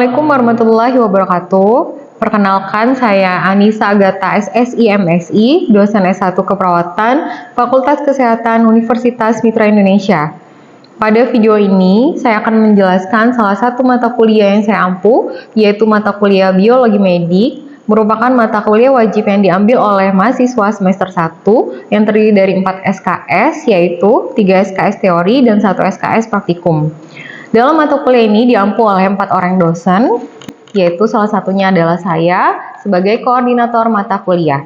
Assalamualaikum warahmatullahi wabarakatuh. Perkenalkan, saya Anissa Agatha SSI MSI, dosen S1 Keperawatan, Fakultas Kesehatan Universitas Mitra Indonesia. Pada video ini, saya akan menjelaskan salah satu mata kuliah yang saya ampu, yaitu mata kuliah Biologi Medik, merupakan mata kuliah wajib yang diambil oleh mahasiswa semester 1 yang terdiri dari 4 SKS, yaitu 3 SKS teori dan 1 SKS praktikum. Dalam mata kuliah ini diampu oleh 4 orang dosen, yaitu salah satunya adalah saya sebagai koordinator mata kuliah.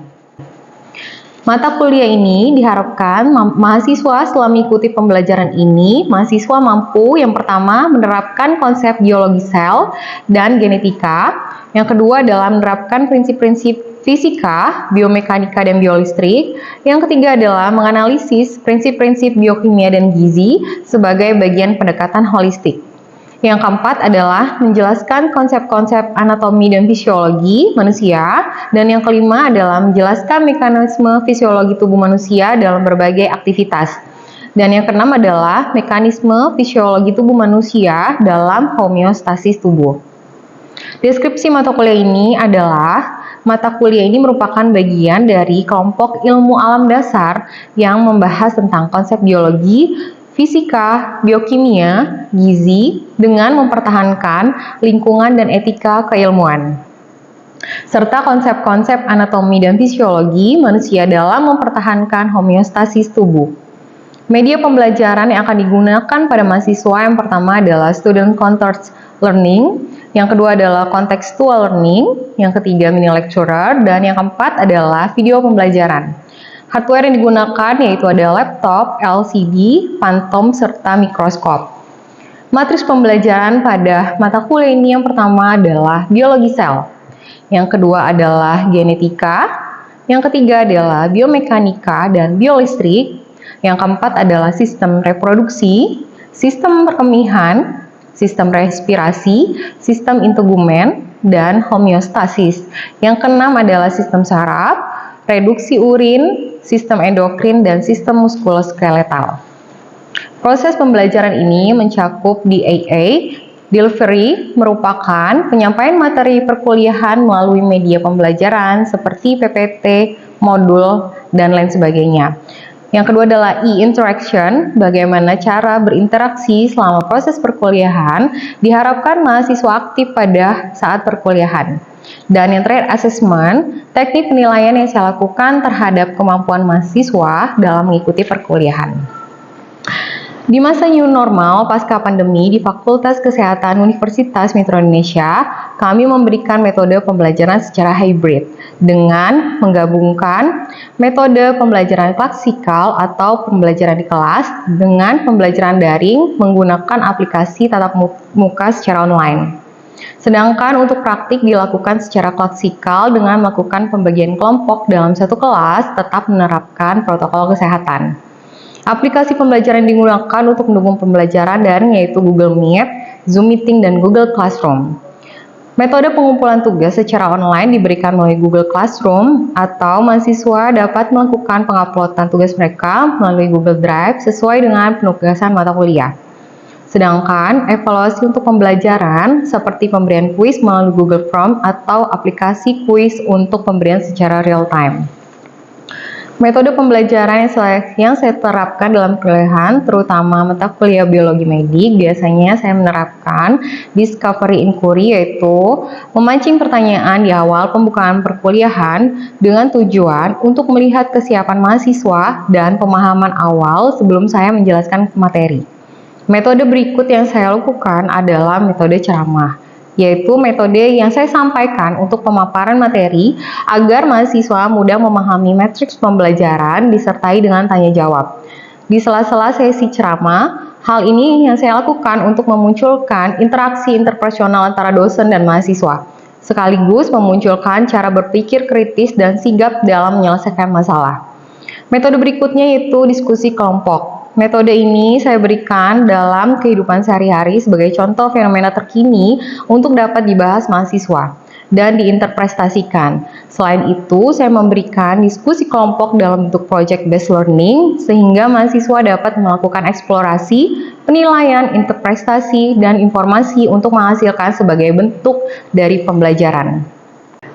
Mata kuliah ini diharapkan mahasiswa setelah mengikuti pembelajaran ini, mahasiswa mampu yang pertama menerapkan konsep biologi sel dan genetika, yang kedua adalah menerapkan prinsip-prinsip fisika, biomekanika, dan biolistrik, yang ketiga adalah menganalisis prinsip-prinsip biokimia dan gizi sebagai bagian pendekatan holistik. Yang keempat adalah menjelaskan konsep-konsep anatomi dan fisiologi manusia, dan yang kelima adalah menjelaskan mekanisme fisiologi tubuh manusia dalam berbagai aktivitas. Dan yang keenam adalah mekanisme fisiologi tubuh manusia dalam homeostasis tubuh. Deskripsi mata kuliah ini adalah mata kuliah ini merupakan bagian dari kelompok ilmu alam dasar yang membahas tentang konsep biologi, fisika, biokimia, gizi, dengan mempertahankan lingkungan dan etika keilmuan, serta konsep-konsep anatomi dan fisiologi manusia dalam mempertahankan homeostasis tubuh. Media pembelajaran yang akan digunakan pada mahasiswa yang pertama adalah student-centered learning, yang kedua adalah contextual learning, yang ketiga mini lecturer, dan yang keempat adalah video pembelajaran. Hardware yang digunakan yaitu ada laptop, LCD, Phantom, serta mikroskop. Matris pembelajaran pada mata kuliah ini yang pertama adalah biologi sel, yang kedua adalah genetika, yang ketiga adalah biomekanika dan biolistrik, yang keempat adalah sistem reproduksi, sistem perkemihan, sistem respirasi, sistem integumen, dan homeostasis. Yang keenam adalah sistem saraf, reduksi urin, sistem endokrin, dan sistem muskuloskeletal. Proses pembelajaran ini mencakup DAA, delivery, merupakan penyampaian materi perkuliahan melalui media pembelajaran seperti PPT, modul, dan lain sebagainya. Yang kedua adalah E-interaction, bagaimana cara berinteraksi selama proses perkuliahan, diharapkan mahasiswa aktif pada saat perkuliahan. Dan yang terakhir, assessment, teknik penilaian yang saya lakukan terhadap kemampuan mahasiswa dalam mengikuti perkuliahan. Di masa new normal pasca pandemi di Fakultas Kesehatan Universitas Mitra Indonesia, kami memberikan metode pembelajaran secara hybrid dengan menggabungkan metode pembelajaran klasikal atau pembelajaran di kelas dengan pembelajaran daring menggunakan aplikasi tatap muka secara online. Sedangkan untuk praktik dilakukan secara klasikal dengan melakukan pembagian kelompok dalam satu kelas tetap menerapkan protokol kesehatan. Aplikasi pembelajaran yang digunakan untuk mendukung pembelajaran daring yaitu Google Meet, Zoom Meeting, dan Google Classroom. Metode pengumpulan tugas secara online diberikan melalui Google Classroom atau mahasiswa dapat melakukan penguploadan tugas mereka melalui Google Drive sesuai dengan penugasan mata kuliah. Sedangkan evaluasi untuk pembelajaran seperti pemberian kuis melalui Google Form atau aplikasi kuis untuk pemberian secara real time. Metode pembelajaran yang saya terapkan dalam kuliahan, terutama mata kuliah biologi medik, biasanya saya menerapkan discovery inquiry, yaitu memancing pertanyaan di awal pembukaan perkuliahan dengan tujuan untuk melihat kesiapan mahasiswa dan pemahaman awal sebelum saya menjelaskan materi. Metode berikut yang saya lakukan adalah metode ceramah, yaitu metode yang saya sampaikan untuk pemaparan materi agar mahasiswa mudah memahami matriks pembelajaran disertai dengan tanya jawab. Di sela-sela sesi ceramah, hal ini yang saya lakukan untuk memunculkan interaksi interpersonal antara dosen dan mahasiswa, sekaligus memunculkan cara berpikir kritis dan sigap dalam menyelesaikan masalah. Metode berikutnya yaitu diskusi kelompok. Metode ini saya berikan dalam kehidupan sehari-hari sebagai contoh fenomena terkini untuk dapat dibahas mahasiswa dan diinterpretasikan. Selain itu, saya memberikan diskusi kelompok dalam bentuk project based learning sehingga mahasiswa dapat melakukan eksplorasi penilaian, interpretasi, dan informasi untuk menghasilkan sebagai bentuk dari pembelajaran.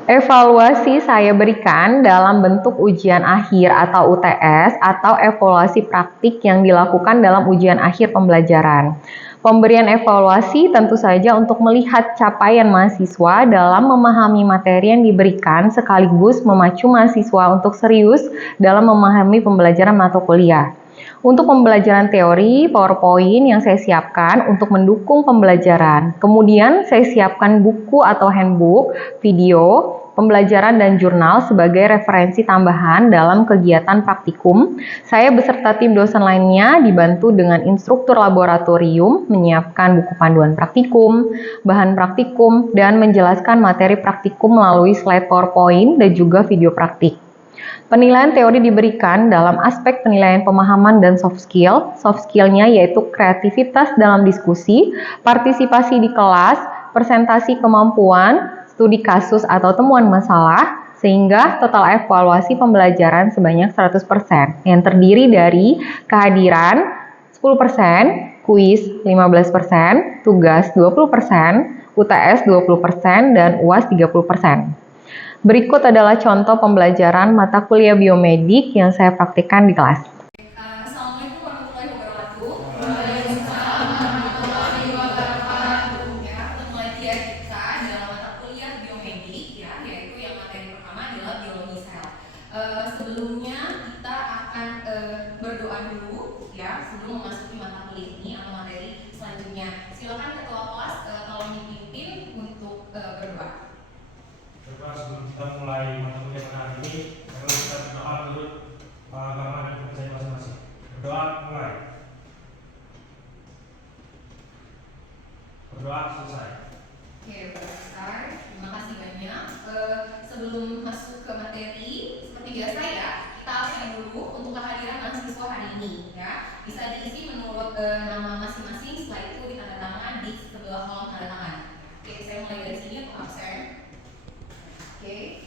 Evaluasi saya berikan dalam bentuk ujian akhir atau UTS atau evaluasi praktik yang dilakukan dalam ujian akhir pembelajaran. Pemberian evaluasi tentu saja untuk melihat capaian mahasiswa dalam memahami materi yang diberikan sekaligus memacu mahasiswa untuk serius dalam memahami pembelajaran mata kuliah. Untuk pembelajaran teori, PowerPoint yang saya siapkan untuk mendukung pembelajaran. Kemudian saya siapkan buku atau handbook, video, pembelajaran dan jurnal sebagai referensi tambahan dalam kegiatan praktikum. Saya beserta tim dosen lainnya dibantu dengan instruktur laboratorium menyiapkan buku panduan praktikum, bahan praktikum, dan menjelaskan materi praktikum melalui slide PowerPoint dan juga video praktik. Penilaian teori diberikan dalam aspek penilaian pemahaman dan soft skill. Soft skill-nya yaitu kreativitas dalam diskusi, partisipasi di kelas, presentasi kemampuan, studi kasus atau temuan masalah, sehingga total evaluasi pembelajaran sebanyak 100%, yang terdiri dari kehadiran 10%, kuis 15%, tugas 20%, UTS 20%, dan UAS 30%. Berikut adalah contoh pembelajaran mata kuliah biomedik yang saya praktikkan di kelas. Assalamualaikum warahmatullahi wabarakatuh. Waalaikumsalam warahmatullahi wabarakatuh. Ya, ketemu lagi ya kita dalam mata kuliah biomedik ya, yaitu yang materi pertama adalah biologi sel. Sebelumnya kita akan berdoa dulu ya sebelum memasuki mata kuliah ini atau materi selanjutnya. Silakan ketua kelas tolong dipimpin untuk berdoa. Coba sebelum kita mulai mata kuliah pada hari ini, kita berdoa menurut agama dan kepercayaan masing-masing. Berdoa mulai. Berdoa selesai. Oke, selesai. Terima kasih banyak. Sebelum masuk ke materi, seperti biasa ya, kita absen dulu untuk kehadiran mahasiswa hari ini ya. Bisa diisi menurut nama masing-masing, setelah itu ditandatangan di sebelah kolom tanda tangan. Oke, saya mulai dari sini untuk absen. Oke,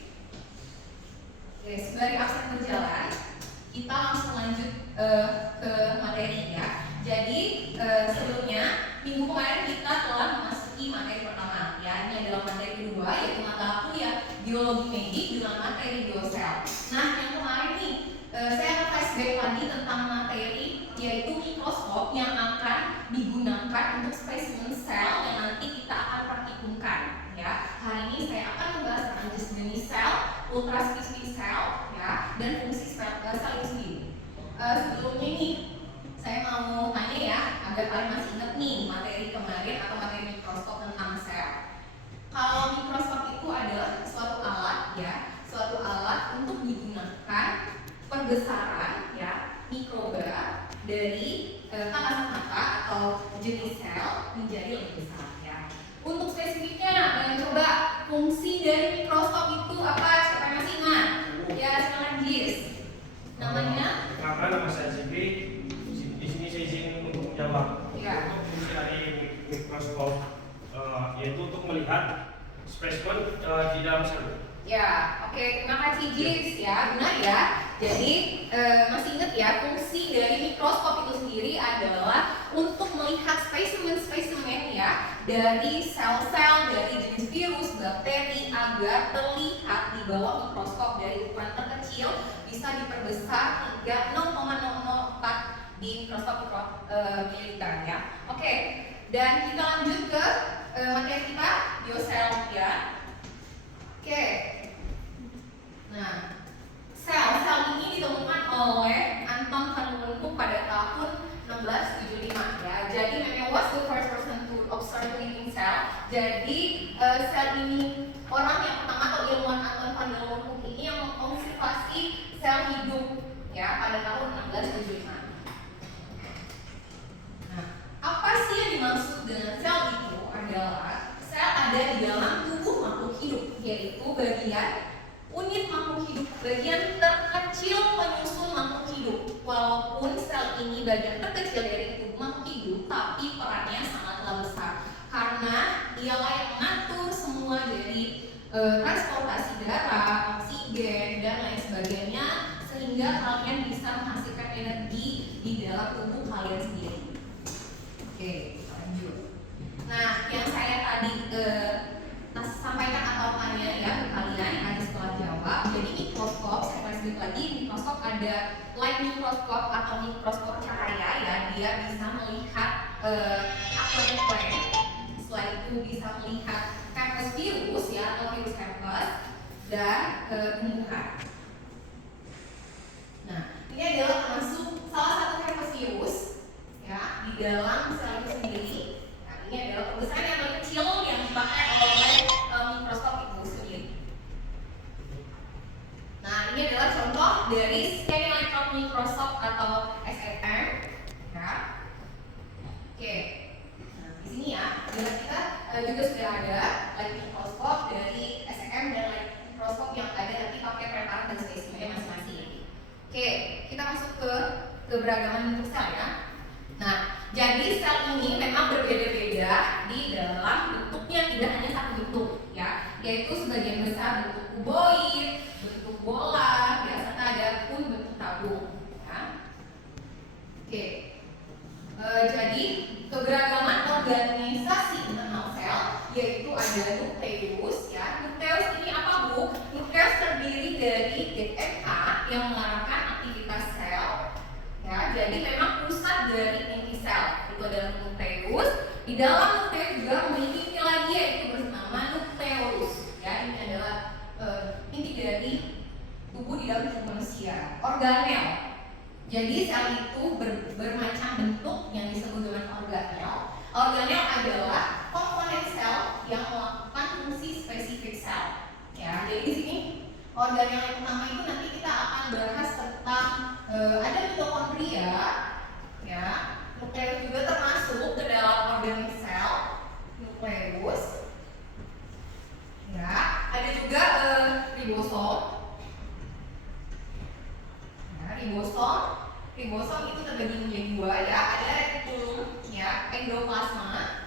sembari absen berjalan, kita langsung lanjut ke materi ya. Jadi sebelumnya minggu kemarin kita telah memasuki materi pertama ya. Ini adalah materi kedua yaitu mata kuliah biologi medik dengan materi biosel. Nah yang kemarin nih saya akan flashback lagi tentang materi yaitu mikroskop yang akan digunakan untuk spesimen sel yang nanti kita akan praktikumkan ya. Hari ini saya akan membahas tentang jenis sel, ultraspesies sel ya, dan fungsi sel itu sendiri. Sebelumnya nih saya mau tanya ya, agar kalian masih ingat nih materi kemarin atau materi mikroskop tentang sel. Kalau mikroskop itu adalah suatu alat ya, suatu alat untuk digunakan perbesaran ya mikroba dari kasat mata atau jenis sel menjadi lebih besar ya. Untuk spesifiknya, coba fungsi dari mikroskop itu apa? Siapa yang masih ingat? Ya, silakan Jis. Namanya? Perkenalkan, nama saya Zikri. Di sini saya izin untuk menjawab. Ya. Untuk fungsi dari mikroskop yaitu untuk melihat spesimen di dalam sel. Ya, oke, terima kasih Jis ya, benar ya. Jadi masih ingat ya, fungsi dari mikroskop itu sendiri adalah untuk melihat spesimen-spesimen ya dari sel-sel dari jenis virus, bakteri agar terlihat di bawah mikroskop dari ukuran terkecil bisa diperbesar hingga 0,004 di mikroskop mililiter ya. Oke, dan kita lanjut ke materi kita biosel ya. Oke. Nah, sel ini ditemukan oleh Anton van Leeuwenhoek pada tahun 1675 ya. Jadi memang was the first person to observe living cell. Jadi sel ini orang yang pertama atau ilmuwan Anton van Leeuwenhoek ini yang mengobservasi sel hidup ya pada tahun 1675. Nah, apa sih yang dimaksud dengan sel itu adalah sel ada di dalam tubuh makhluk hidup, yaitu bagian unit makhluk hidup, bagian terkecil penyusun makhluk hidup. Walaupun sel ini bagian terkecil dari tubuh makhluk hidup, tapi perannya sangatlah besar karena dialah yang mengatur semua dari transportasi darah, oksigen dan lain sebagainya, sehingga kalian bisa menghasilkan energi di dalam tubuh kalian sendiri. ada light microscope atau mikroskop cahaya ya, dia bisa melihat aquanuklein. Setelah itu bisa melihat herpes virus ya, atau virus herpes dan tumbuhan. Nah, ini adalah termasuk salah satu herpes virus ya di dalam sel itu sendiri. Nah, ini adalah pembesaran yang paling kecil yang dipakai oleh mikroskop itu sendiri. Nah, ini adalah contoh dari scanning electron microscope atau SEM ya. Oke. Nah, di sini ya, kita juga sudah ada light microscope dari SEM dan light microscope yang ada nanti pakai preparat dan spesimennya masing-masing. Oke, kita masuk ke keberagaman bentuk sel ya. Nah, jadi sel ini memang berbeda-beda di dalam bentuknya, tidak hanya satu bentuk ya, yaitu sebagian besar bentuk kuboid, bentuk bola, ya, serta ada pun bentuk tabung ya. Oke. Jadi keberagaman organisasi internal sel yaitu ada nukleus ya. Nukleus ini apa Bu? Nukleus terdiri dari DNA yang mengarahkan aktivitas sel ya. Jadi memang pusat dari inti sel itu adalah nukleus. Di dalam nukleus juga memiliki inti lagi yaitu bernama nukleolus ya. Ini adalah inti dari tubuh di dalam tubuh manusia. Organel. Jadi sel itu bermacam bentuk yang disebut dengan organel. Organel adalah komponen sel yang melakukan fungsi spesifik sel. Ya, jadi di sini organel yang pertama itu nanti kita akan bahas tentang ada mitokondria, ya. Nukleus juga termasuk ke dalam organ sel, nukleus. Ya, ada juga ribosom. Ribosom itu terbagi menjadi dua ya, ada retikulum ya, endoplasma.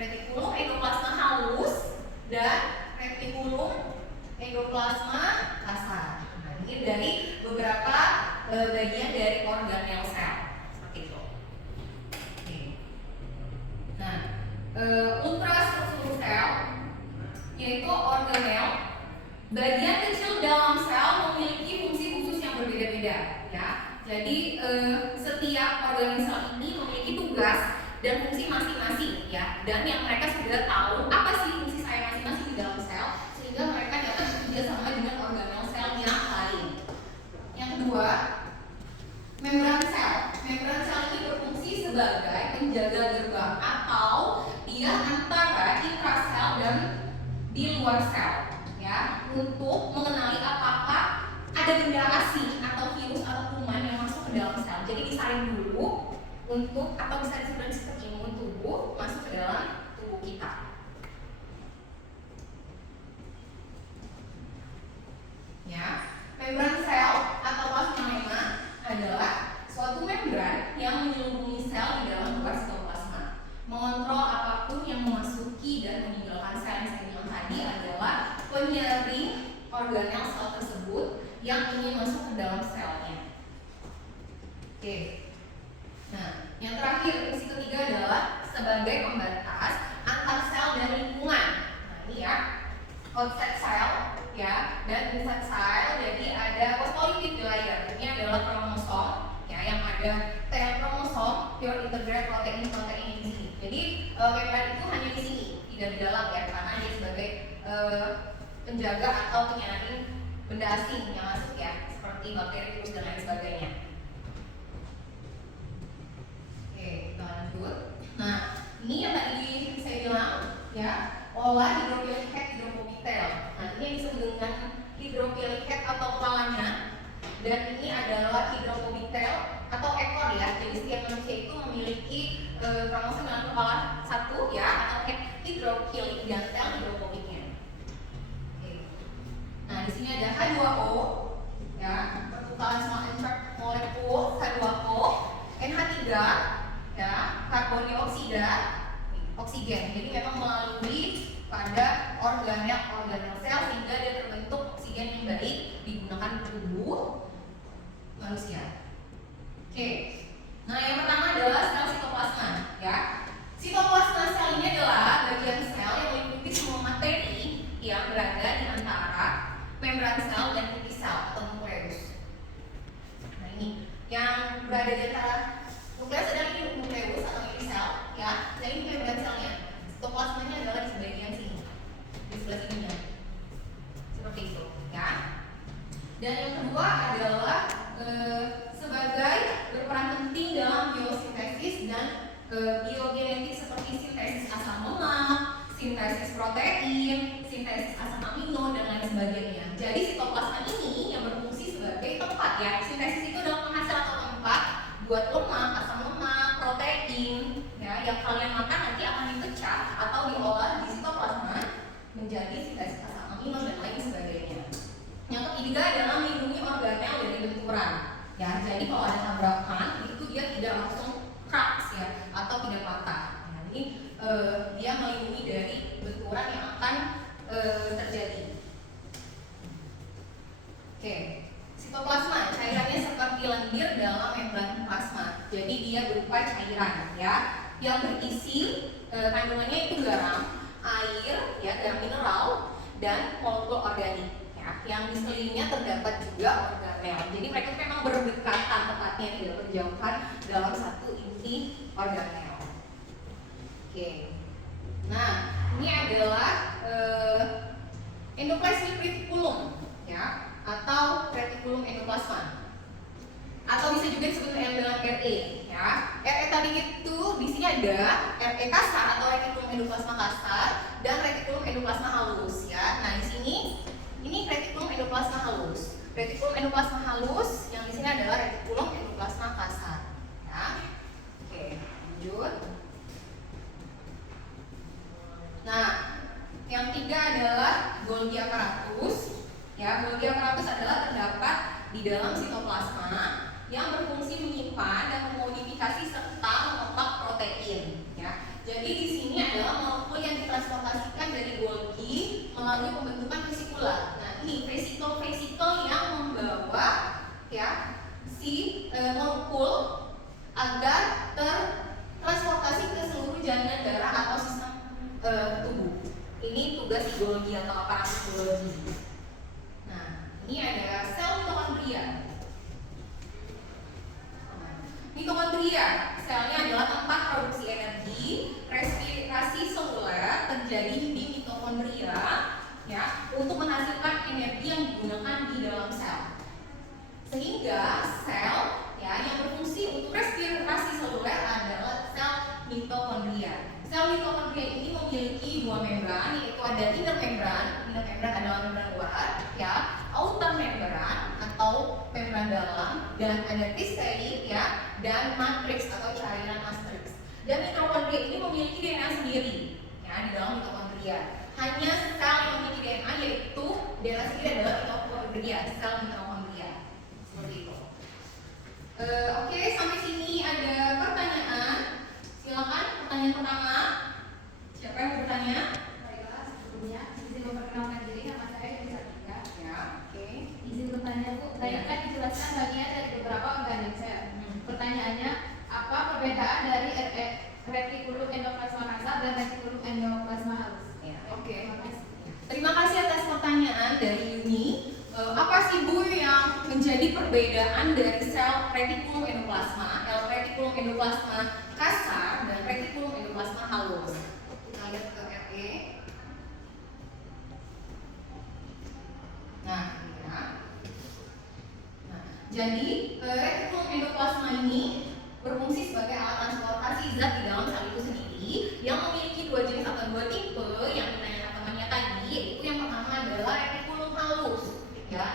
Retikulum endoplasma halus dan retikulum endoplasma kasar. Nah, ini dari beberapa bagian dari organel sel seperti itu. Oke. Nah, ultrastruktur sel yaitu organel, bagian kecil dalam sel memiliki fungsi khusus yang berbeda-beda ya. Jadi setiap organ sel ini memiliki tugas dan fungsi masing-masing ya, dan yang mereka sudah tahu apa sih fungsi saya masing-masing di dalam sel sehingga mereka dapat bekerja sama dengan organel sel yang lain. Yang kedua, membran sel. Membran sel ini berfungsi sebagai penjaga gerbang atau dia antara intrasel dan di luar sel ya, untuk mengenali apakah ada benda asing atau virus atau kuman yang masuk ke dalam sel. Jadi disaring dulu untuk atau bisa disebut sistem imun tubuh masuk ke dalam tubuh kita. Ya, membran sel atau plasma adalah suatu membran yang menyelubungi sel di dalam luar sitoplasma, mengontrol apapun yang memasuki dan meninggalkan sel. Yang saya bilang tadi adalah penyaring organel sel tersebut yang ingin masuk ke dalam selnya. Oke. Nah, yang terakhir, fungsi ketiga adalah sebagai pembatas antar sel dan lingkungan. Nah, ini ya, outside cell ya, dan inside cell. Jadi ada phospholipid layer. Ini adalah kromosom ya, yang ada kromosom, pure integrated protein ini di sini. Jadi membran itu hanya di sini, tidak di dalam ya, karena dia sebagai penjaga atau penyaring benda asing yang masuk ya, seperti bakteri, virus dan lain sebagainya. Oke, kita lanjut. Nah, ini yang tadi saya bilang ya, olah hidrophilic head hidropobitel. Nah, ini yang disebut dengan hidrophilic head atau kepalanya, dan ini adalah hidropobitel atau ekor ya. Jadi setiap manusia itu memiliki kromosom dengan kepala satu ya, atau hidrophilic dan sel hidropobiknya. Nah, di sini ada H2O ya, pertukaran small insert molekul H2O, NH3 ya, karbon dioksida, oksigen. Jadi memang melalui pada organel sel sehingga dia terbentuk oksigen yang baik digunakan tubuh manusia. Oke. Nah, yang pertama adalah sel sitoplasma ya. Sitoplasma sel ini adalah bagian sel yang meliputi semua materi yang berada di antara membran sel dan inti sel atau nukleus. berada di antara nukleus adalah ini nukleus atau ini sel, ya. Dan ini membran selnya. Sitoplasmanya adalah di sebagian sini, di sebelah sininya, seperti itu, ya. Dan yang kedua adalah sebagai berperan penting dalam biosintesis dan biogenetik seperti sintesis asam lemak, sintesis protein, sintesis asam amino dan lain sebagainya. Jadi sitoplasma ini yang berfungsi sebagai tempat, ya. Sintesis itu adalah penghasil atau tempat buat lemak, asam lemak, protein, ya, yang kalian makan nanti akan dipecah atau diolah di sitoplasma menjadi sintesis asam amino dan lain sebagainya. Yang ketiga adalah melindungi organel dari benturan, ya. Jadi kalau ada tabrakan itu dia tidak langsung cracks, ya, atau tidak patah. Nah, ini dia melindungi dari benturan yang akan terjadi. Oke, sitoplasma cairannya seperti lendir dalam membran plasma. Jadi dia berupa cairan, ya, yang berisi kandungannya itu garam, air, ya, garam mineral dan molekul organik. Yang di sekelilingnya terdapat juga organel. Jadi mereka memang berdekatan, tepatnya tidak berjauhan dalam satu inti organel. Oke. Nah, ini adalah endoplasmic reticulum, ya, atau reticulum endoplasma. Atau bisa juga disebut dengan RE, ya. RE tadi itu di sini ada RE kasar atau reticulum endoplasma kasar dan reticulum endoplasma halus, ya. Nah, di sini ini reticulum endoplasma halus. Reticulum endoplasma halus yang di sini adalah reticulum endoplasma kasar, ya. Oke, lanjut. Nah, yang tiga adalah Golgi apparatus. Ya, Golgi apparatus adalah terdapat di dalam sitoplasma yang berfungsi menyimpan dan memodifikasi serta mengotak protein, ya. Jadi di sini adalah molekul yang ditransportasikan dari Golgi melalui pembentukan vesicula. Nah, ini vesikel yang membawa, ya, si molekul agar tertransportasi ke seluruh jaringan darah atau sistem tubuh. Ini tugas si Golgi atau aparatus Golgi. Nah, ini ada sel mitokondria. Mitokondria, selnya adalah tempat produksi energi, respirasi seluler terjadi di mitokondria, ya, untuk menghasilkan energi yang digunakan di dalam sel. Sehingga sel, ya, yang berfungsi untuk respirasi seluler adalah sel mitokondria. Sel mitokondria ini memiliki dua membran, yaitu ada inner membran. Inner membran adalah membran luar, ya, outer membran atau membran dalam, dan ada tiseli, ya, dan matriks atau cairan matriks. Dan mitokondria ini memiliki DNA sendiri, ya, di dalam mitokondria. Hanya sel yang memiliki DNA, yaitu DNA sendiri adalah mitokondria, sel mitokondria. Seperti itu. Oke, sampai sini ada pertanyaan. Silakan pertanyaan pertama. Siapa yang mau bertanya? Baiklah, sebelumnya izin memperkenalkan diri, nama saya Yuni Satika. Ya, oke. Izin bertanya, Bu, tadi kan dijelaskan bagian dari beberapa organ sel. Pertanyaannya, apa perbedaan dari reticulum endoplasma kasar dan reticulum endoplasma halus? Ya, oke. Terima kasih. Terima kasih atas pertanyaan dari Yuni. Apa sih, Bu, yang menjadi perbedaan dari sel reticulum endoplasma, reticulum endoplasma kasar dan reticulum endoplasma halus? Kita lihat ke RE. Nah, ini ya. Nah, jadi reticulum endoplasma ini berfungsi sebagai alat transportasi zat di dalam sel itu sendiri yang memiliki dua jenis atau dua tipe yang ditanya temannya tadi, yaitu yang pertama adalah reticulum halus, ya.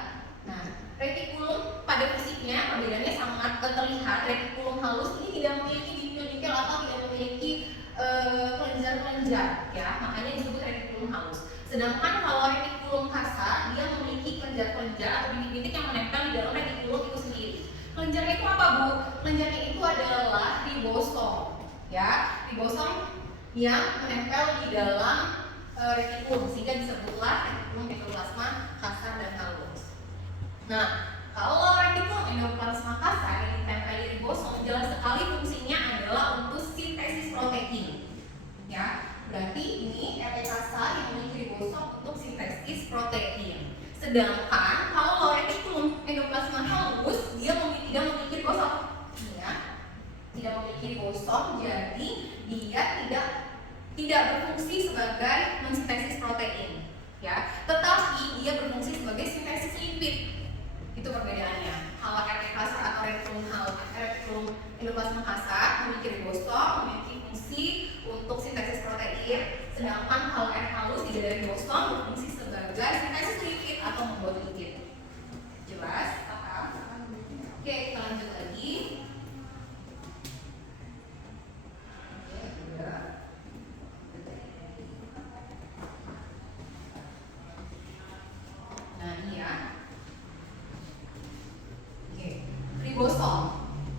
Nah, reticulum pada fisiknya perbedaannya sangat terlihat. Reticulum halus ini tidak memiliki dipil-dipil atau tidak memiliki kelenjar-kelenjar, ya, makanya disebut reticulum halus. Sedangkan kalau reticulum kasar dia memiliki kelenjar-kelenjar atau bintik-bintik yang menempel di dalam reticulum itu sendiri. Kelenjarnya itu apa, Bu? Kelenjarnya itu adalah ribosom, ya, ribosom yang menempel di dalam retikulum, sehingga disebutlah retikulum endoplasma kasar dan halus. Nah, kalau retikulum endoplasma kasar yang ditempel di ribosom, jelas sekali fungsinya adalah untuk sintesis protein, ya. Berarti ini RT kasar yang memiliki ribosom untuk sintesis protein. Sedangkan kalau retikulum endoplasma halus dia tidak memiliki ribosom, ribosom, jadi dia tidak berfungsi sebagai mensintesis protein, ya, tetapi dia berfungsi sebagai sintesis lipid. Itu perbedaannya. Kalau RNA kasar atau retikulum endoplasma kasar memiliki ribosom, memiliki fungsi untuk sintesis protein, sedangkan kalau R halus tidak ada ribosom berfungsi sebagai sintesis lipid atau membuat lipid. Jelas? Paham? Oke, kita lanjut lagi. Nah, ini ya. Oke, ribosom.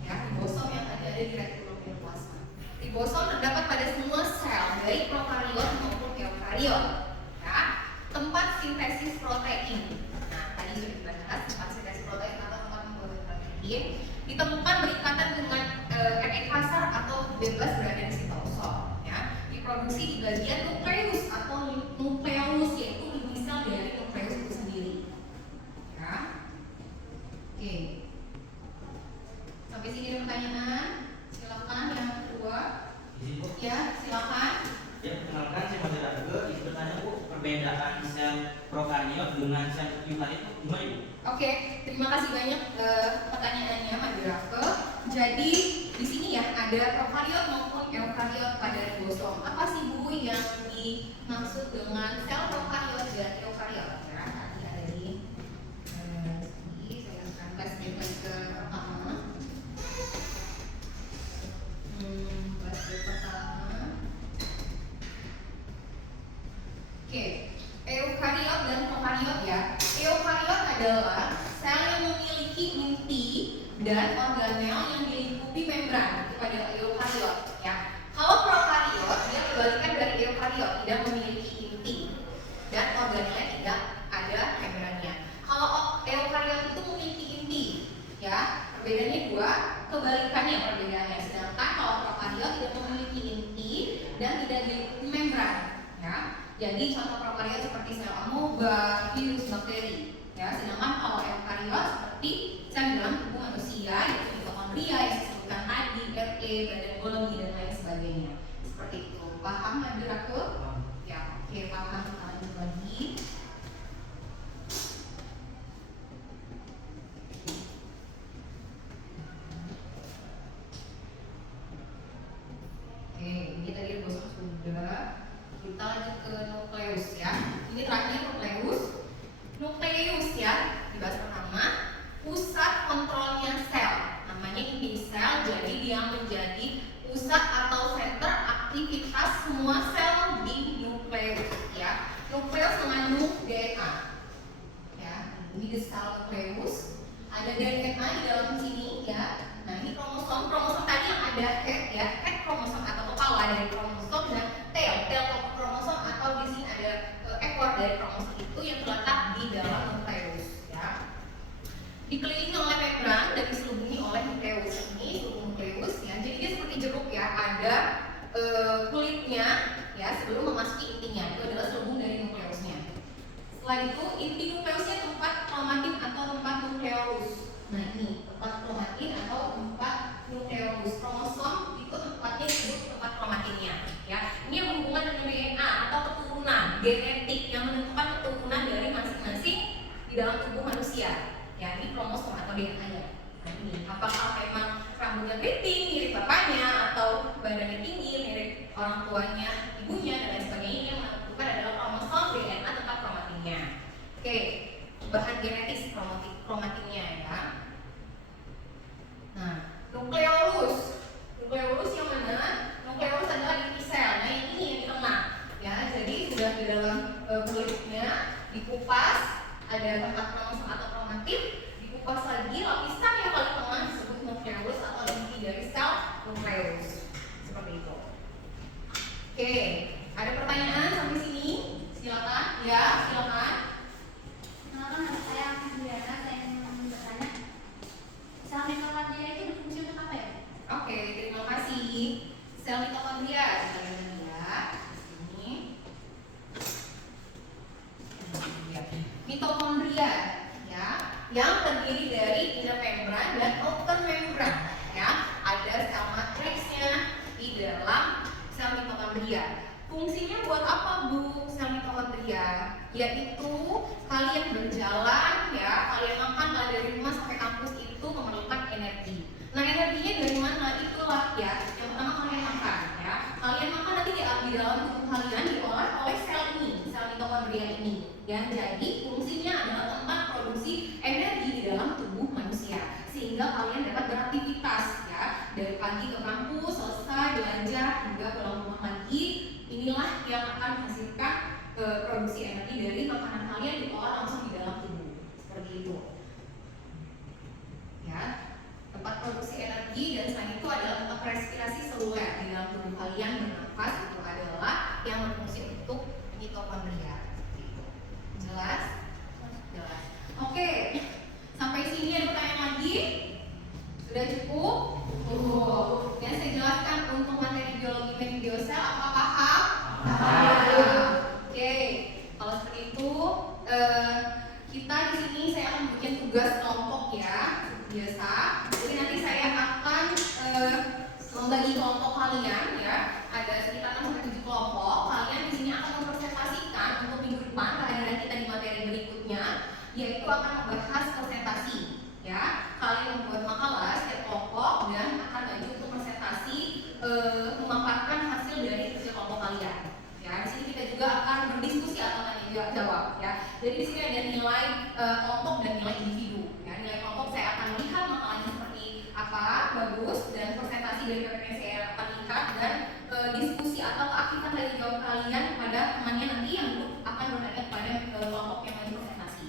Ya, ribosom yang tadi ada di retikulum endoplasma. Ribosom terdapat pada semua sel, baik prokariot maupun eukariot. Ya, tempat sintesis protein. Nah, tadi sudah dibahas tempat sintesis protein atau tempat membuat protein ditemukan berikatan dengan RNA kasar atau bebas berada di sitosom. Ya, diproduksi di bagian nukleus atau nukleolus, yaitu inti sel dari nukleus itu sendiri. Ya, oke. Sampai sini ada pertanyaan? Silakan yang kedua. Ya, silakan. Ya, perkenalkan saya Mas Raga. Izin bertanya Bu, perbedaan sel prokariot dengan sel eukariot itu gimana Bu? Oke, terima kasih banyak pertanyaannya Mas Dirake. Jadi di sini ya ada prokariot maupun eukariot pada ribosom. Apa sih Bu yang dimaksud dengan sel prokariot dan eukariot? Ya, tadi ada di sini saya akan flashback ke pertama. Flashback pertama. Oke, eukariot dan prokariot ya. Eukariot adalah sel yang memiliki inti dan organel yang dilingkupi membran. Itu pada eukariot ya. Kalau prokariot dia kebalikan dari eukariot, tidak memiliki inti dan organelnya tidak ada membrannya. Kalau eukariot itu memiliki inti, ya, perbedaannya dua, kebalikannya perbedaannya. Sedangkan kalau prokariot tidak memiliki inti dan tidak dilingkupi membran, ya. Jadi contoh prokariot seperti sel amoeba, virus, bakteri, ya. Sedangkan kalau eukariot seperti sel di dalam tubuh manusia, yaitu mitokondria yang disebutkan tadi, RE, badan Golgi dan lain sebagainya. Seperti itu. Paham Mas Dirake? Ya, oke, paham. Kita lanjut lagi. Oke, ini tadi ribosom sudah. Kita lanjut ke nukleus ya. Ini terakhir nukleus. Nukleus ya, dibahas pertama, pusat kontrolnya sel. Namanya inti sel, jadi dia menjadi pusat atau center aktivitas semua sel di nukleus ya. Nukleus mengandung DNA. Ya, ini di sel nukleus. Ada DNA di dalam sini ya. Nah, ini kromosom tadi yang ada head ya, head kromosom atau kepala dari kromosom dan tail kromosom atau di sini ada ekor dari kromosom itu yang terletak di dalam nukleus ya. Dikelilingi oleh membran dan diselubungi oleh nukleus. Ini selubung nukleus ya. Jadi dia seperti jeruk ya, ada kulitnya ya sebelum memasuki intinya. Itu adalah selubung dari nukleusnya. Setelah itu inti nukleusnya tempat kromatin atau tempat nukleolus. Nah, ini tempat kromatin atau tempat nukleolus. Kromosom itu tempatnya disebut tempat kromatinnya ya. Ini yang berhubungan dengan DNA atau keturunan genetik yang menentukan keturunan dari masing-masing di dalam tubuh manusia. Ya, ini kromosom atau DNA-nya. Nah, ini apakah memang rambutnya keriting mirip bapaknya atau badannya tinggi mirip orang tuanya, ibunya dan lain sebagainya. Yang menentukan adalah kromosom, DNA tempat kromatinnya. Oke, bahan genetis kromatinnya ya. Nah, nukleolus yang mana? Nukleolus adalah inti sel. Nah, ini yang di tengah ya. Jadi sudah di dalam kulitnya dikupas, ada tempat kromosom atau kromatin, dikupas lagi, lapisan yang paling tengah disebut nukleolus atau inti dari sel nukleus. Seperti itu. Oke, ada pertanyaan sampai sini? Silakan. Ya, silakan. Kenalkan nama saya Diana, saya ingin bertanya, sel mitokondria itu berfungsi untuk apa ya? Oke, terima kasih. Sel mitokondria, kita lihat ya di sini. Mitokondria ya, yang terdiri dari inner membran dan outer membran ya. Ada sel matriksnya, makan kalian dari rumah sampai kampus itu memerlukan energi. Nah, energinya dari mana? Itulah ya. Yang pertama kalian makan ya. Kalian makan nanti di dalam tubuh kalian diolah oleh sel ini, sel mitokondria ini. Ya, jadi fungsinya adalah tempat produksi energi di dalam tubuh manusia, sehingga kalian dapat beraktivitas ya, dari pagi ke kampus, selesai belanja hingga pulang rumah lagi. Inilah yang akan menghasilkan produksi energi dari makanan kalian diolah langsung di dalam tubuh, seperti itu. Ya, tempat produksi energi dan selain itu adalah tempat respirasi seluler di dalam tubuh kalian. Bernafas itu adalah yang berfungsi untuk mitokondria. Jelas? Jelas. Oke, sampai sini ada pertanyaan lagi? Sudah cukup? Cukup. Ya, saya jelaskan untuk materi biologi meningiosel. Apakah paham? Paham. Oke, kalau seperti itu, kita di sini saya akan bikin tugas kelompok ya, biasa. Jadi nanti saya akan membagi kelompok kalian ya. Ada sekitar 6-7 kelompok. Kalian di sini akan mempresentasikan untuk minggu depan kehadiran kita di materi berikutnya, yaitu akan membahas presentasi. Ya, kalian membuat makalah setiap kelompok dan akan maju untuk presentasi memaparkan hasil dari kerja kelompok kalian. Ya, di sini kita juga akan berdiskusi atau tanya jawab. Ya, jadi di sini ada nilai kelompok dan nilai individu. Ya, nilai kelompok saya akan melihat makalahnya seperti apa, bagus, dan presentasi dari PPP saya akan lihat dan diskusi atau keaktifan tanya jawab kalian kepada temannya nanti yang akan bertanya kepada kelompok yang maju presentasi.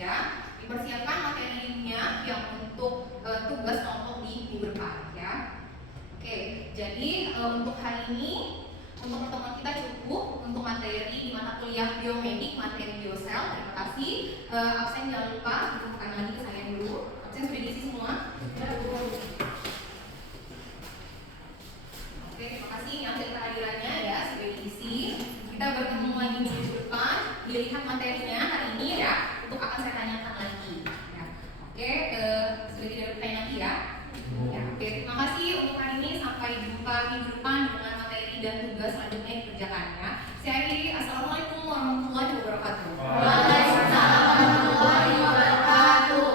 Ya, dipersiapkan materinya yang untuk tugas kelompok di minggu depan ya. Oke, jadi untuk hari ini untuk pertemuan kita cukup untuk materi di mata kuliah biomedik materi biosel. Terima kasih. Absen jangan lupa dibutuhkan lagi ke saya dulu. Absen sudah diisi semua? Oke, terima kasih. Yang absen kehadirannya ya sudah diisi. Kita bertemu lagi minggu depan. Dilihat materinya hari ini ya. Untuk akan saya tanyakan lagi. Ya. Oke, sudah tidak bertanya lagi ya. Ya, oke, terima kasih untuk hari ini. Sampai jumpa minggu depan dengan materi dan tugas selanjutnya yang dikerjakannya. Saya akhiri. Assalamualaikum warahmatullahi wabarakatuh. Waalaikumsalam warahmatullahi wabarakatuh.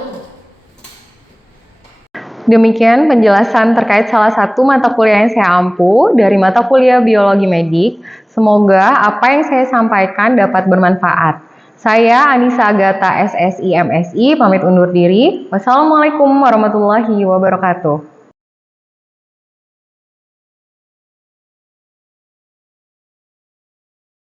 Demikian penjelasan terkait salah satu mata kuliah yang saya ampu dari mata kuliah biologi medik. Semoga apa yang saya sampaikan dapat bermanfaat. Saya Anissa Agatha SSI MSI pamit undur diri. Wassalamualaikum warahmatullahi wabarakatuh.